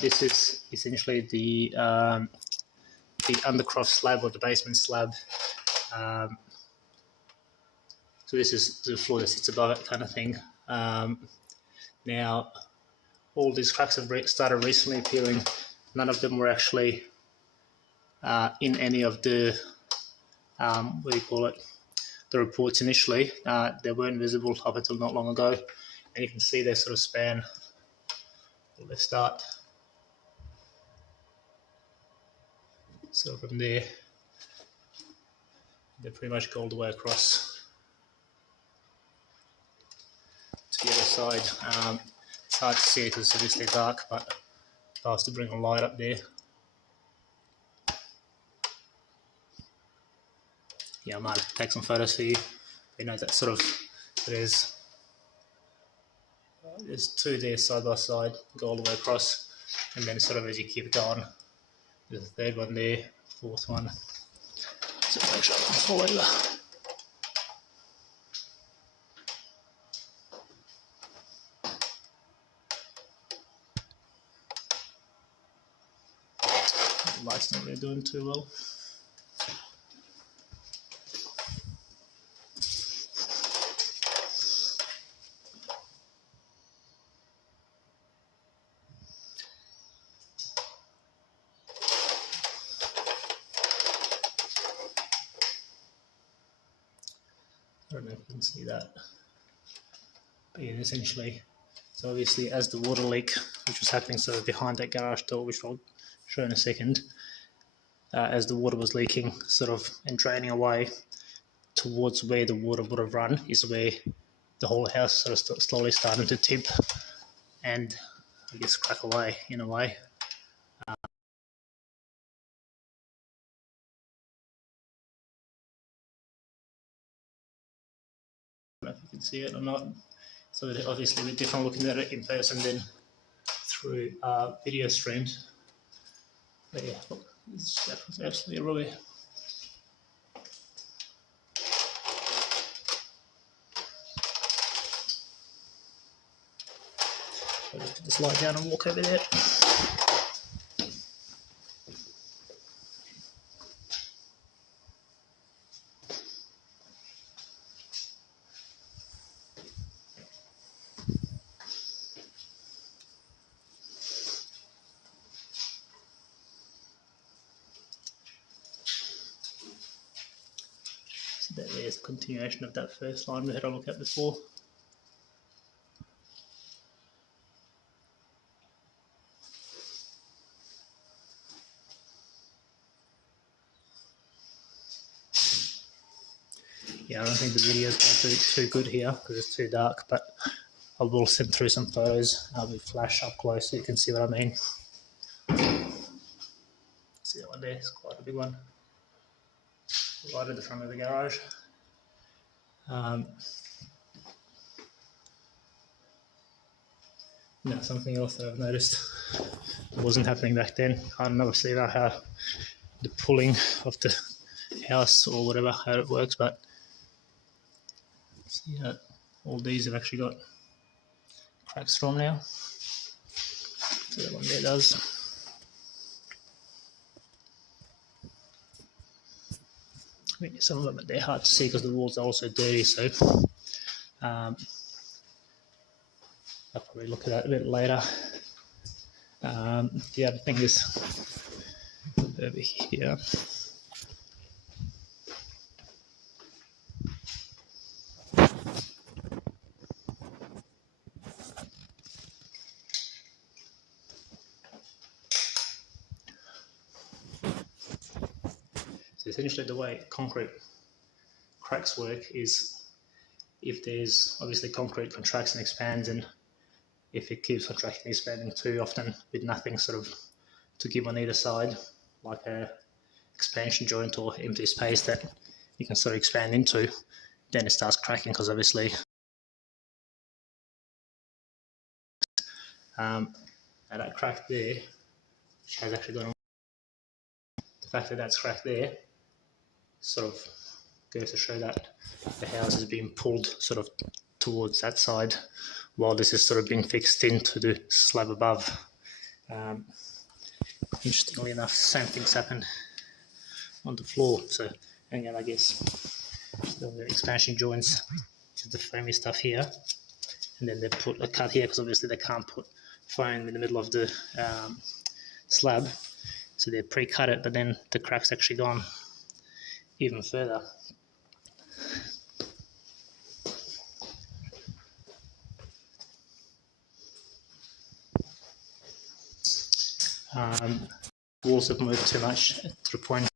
this is essentially the undercroft slab or the basement slab. So this is the floor that sits above it, kind of thing. Now, all these cracks have started recently appearing. None of them were actually in any of the what do you call it? The reports initially. They weren't visible up until not long ago, and you can see they sort of span. Well, they start so from there. They pretty much go all the way across to the other side. It's hard to see because it's obviously dark, but if I was to bring a light up there, yeah, I might take some photos for you. You know that sort of there's two there side by side, go all the way across, and then sort of as you keep it going, there's a third one there, fourth one. So make sure I don't fall over. The light's not really doing too well. I don't know if you can see that, but yeah, essentially, so obviously as the water leak, which was happening sort of behind that garage door, which I'll show in a second, as the water was leaking sort of and draining away towards where the water would have run is where the whole house sort of slowly starting to tip and I guess crack away in a way. I don't know if you can see it or not. So obviously we're different looking at it in person than through video streams. But yeah, look, it's absolutely ruby. I'll just put this light down and walk over there. So there's a continuation of that first line we had a look at before. Yeah, I don't think the video is going to be too good here because it's too dark, but I will send through some photos. I'll be flash up close so you can see what I mean. See that one there? It's quite a big one. Right at the front of the garage. Now something else that I've noticed wasn't happening back then. I don't know see how the pulling of the house or whatever, how it works, but see how all these have actually got cracks from now. So that one there does. I mean, some of them they're hard to see because the walls are also dirty, so I'll probably look at that a bit later. The other thing is over here. So essentially the way concrete cracks work is if there's obviously concrete contracts and expands, and if it keeps contracting and expanding too often with nothing sort of to give on either side, like a expansion joint or empty space that you can sort of expand into, then it starts cracking because obviously and that crack there, which has actually gone on, the fact that that's cracked there sort of goes to show that the house is being pulled sort of towards that side while this is sort of being fixed into the slab above. Interestingly enough, same things happened on the floor. So again, I guess the expansion joints is the foamy stuff here, and then they put a cut here because obviously they can't put foam in the middle of the slab, so they pre-cut it, but then the crack's actually gone even further. Walls have moved too much to the point